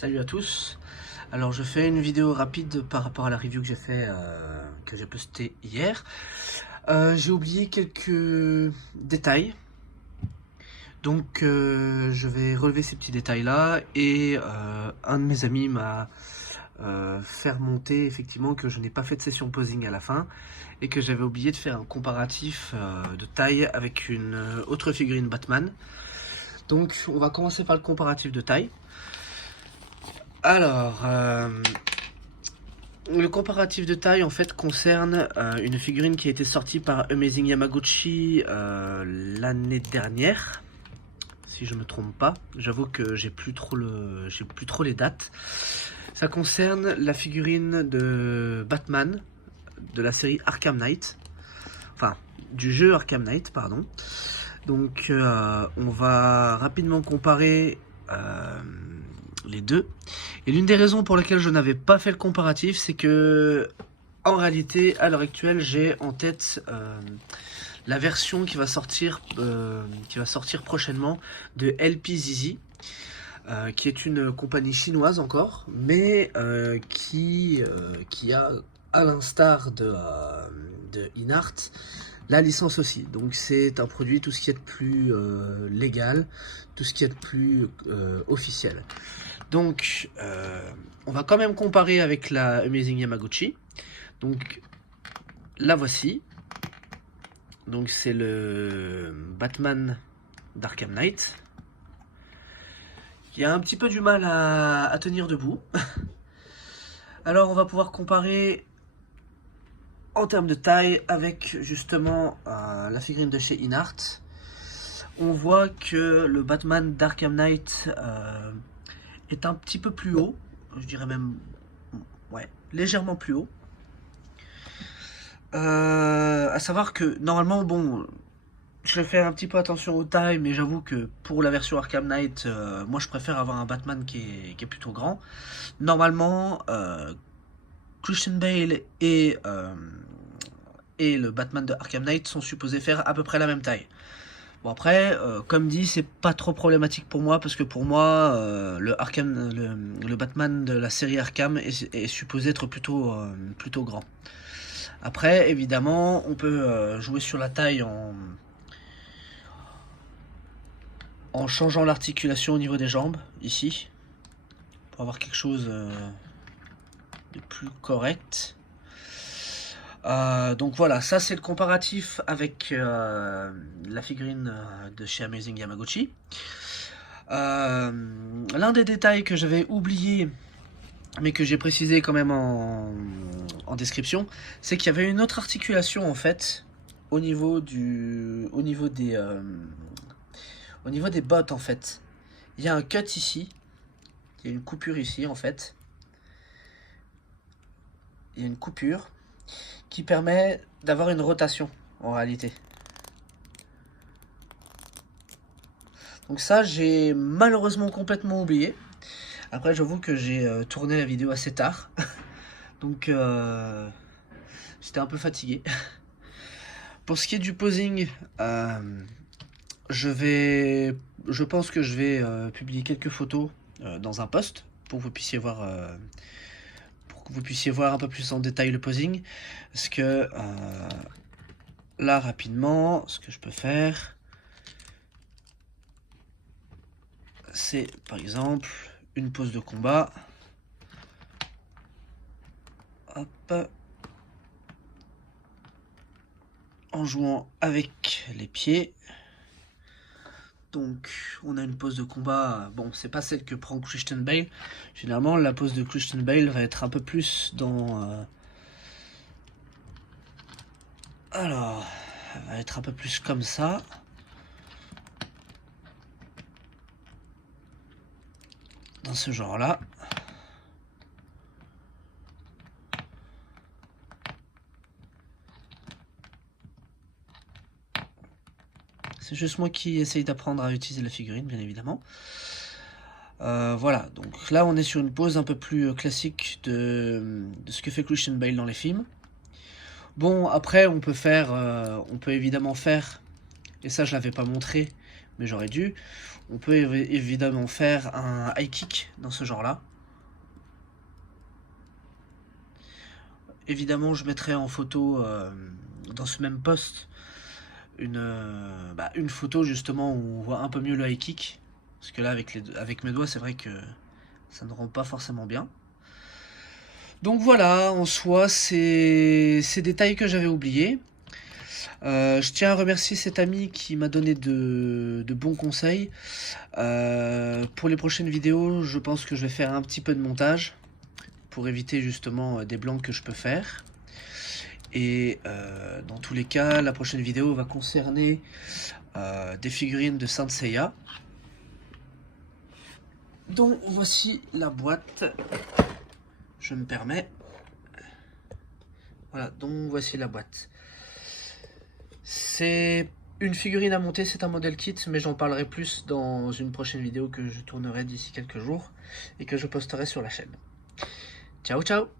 Salut à tous. Alors je fais une vidéo rapide par rapport à la review que j'ai fait, que j'ai posté hier. J'ai oublié quelques détails. Donc je vais relever ces petits détails là et un de mes amis m'a fait remonter effectivement que je n'ai pas fait de session posing à la fin et que j'avais oublié de faire un comparatif de taille avec une autre figurine Batman. Donc on va commencer par le comparatif de taille. Alors, le comparatif de taille en fait concerne une figurine qui a été sortie par Amazing Yamaguchi l'année dernière, si je me trompe pas. J'avoue que j'ai plus trop les dates. Ça concerne la figurine de Batman de la série Arkham Knight, enfin du jeu Arkham Knight, pardon. Donc on va rapidement comparer les deux. Et l'une des raisons pour lesquelles je n'avais pas fait le comparatif, c'est que en réalité, à l'heure actuelle, j'ai en tête la version qui va sortir prochainement de LPZZ, qui est une compagnie chinoise encore, mais qui a, à l'instar de Inart, la licence aussi. Donc c'est un produit tout ce qui est de plus légal, tout ce qui est de plus officiel. Donc on va quand même comparer avec la Amazing Yamaguchi. Donc la voici. Donc c'est le Batman d'Arkham Knight, qui a un petit peu du mal à tenir debout. Alors on va pouvoir comparer en termes de taille avec justement la figurine de chez Inart. On voit que le Batman d'Arkham Knight est un petit peu plus haut, je dirais même ouais, légèrement plus haut. À savoir que normalement, bon, je fais un petit peu attention aux tailles, mais j'avoue que pour la version Arkham Knight, moi je préfère avoir un Batman qui est plutôt grand. Normalement, Christian Bale et le Batman de Arkham Knight sont supposés faire à peu près la même taille. Bon après, comme dit, c'est pas trop problématique pour moi, parce que pour moi, le Batman de la série Arkham est supposé être plutôt grand. Après, évidemment, on peut jouer sur la taille en changeant l'articulation au niveau des jambes, ici, pour avoir quelque chose de plus correct. Donc voilà, ça c'est le comparatif avec la figurine de chez Amazing Yamaguchi. L'un des détails que j'avais oublié, mais que j'ai précisé quand même en description, c'est qu'il y avait une autre articulation en fait au niveau des bottes en fait. Il y a un cut ici, il y a une coupure ici en fait. Il y a une coupure qui permet d'avoir une rotation en réalité. Donc ça, j'ai malheureusement complètement oublié. Après, j'avoue que j'ai tourné la vidéo assez tard. Donc j'étais un peu fatigué. Pour ce qui est du posing, je pense que je vais publier quelques photos dans un post pour que vous puissiez voir un peu plus en détail le posing. Parce que là, rapidement, ce que je peux faire, c'est par exemple une pose de combat. Hop. En jouant avec les pieds. Donc on a une pose de combat, bon c'est pas celle que prend Christian Bale. Généralement la pose de Christian Bale va être un peu plus dans... alors, elle va être un peu plus comme ça. Dans ce genre là. C'est juste moi qui essaye d'apprendre à utiliser la figurine, bien évidemment. Voilà, donc là on est sur une pose un peu plus classique de ce que fait Christian Bale dans les films. Bon, après on peut évidemment faire, et ça je l'avais pas montré, mais j'aurais dû, on peut évidemment faire un high kick dans ce genre là. évidemment, je mettrai en photo dans ce même post une photo justement où on voit un peu mieux le high kick. Parce que là, avec mes doigts, c'est vrai que ça ne rend pas forcément bien. Donc voilà, en soi, c'est ces détails que j'avais oubliés. Je tiens à remercier cet ami qui m'a donné de bons conseils. Pour les prochaines vidéos, je pense que je vais faire un petit peu de montage pour éviter justement des blancs que je peux faire. Et dans tous les cas, la prochaine vidéo va concerner des figurines de Saint Seiya. Donc voici la boîte. Je me permets. Voilà, donc voici la boîte. C'est une figurine à monter, c'est un modèle kit, mais j'en parlerai plus dans une prochaine vidéo que je tournerai d'ici quelques jours et que je posterai sur la chaîne. Ciao ciao!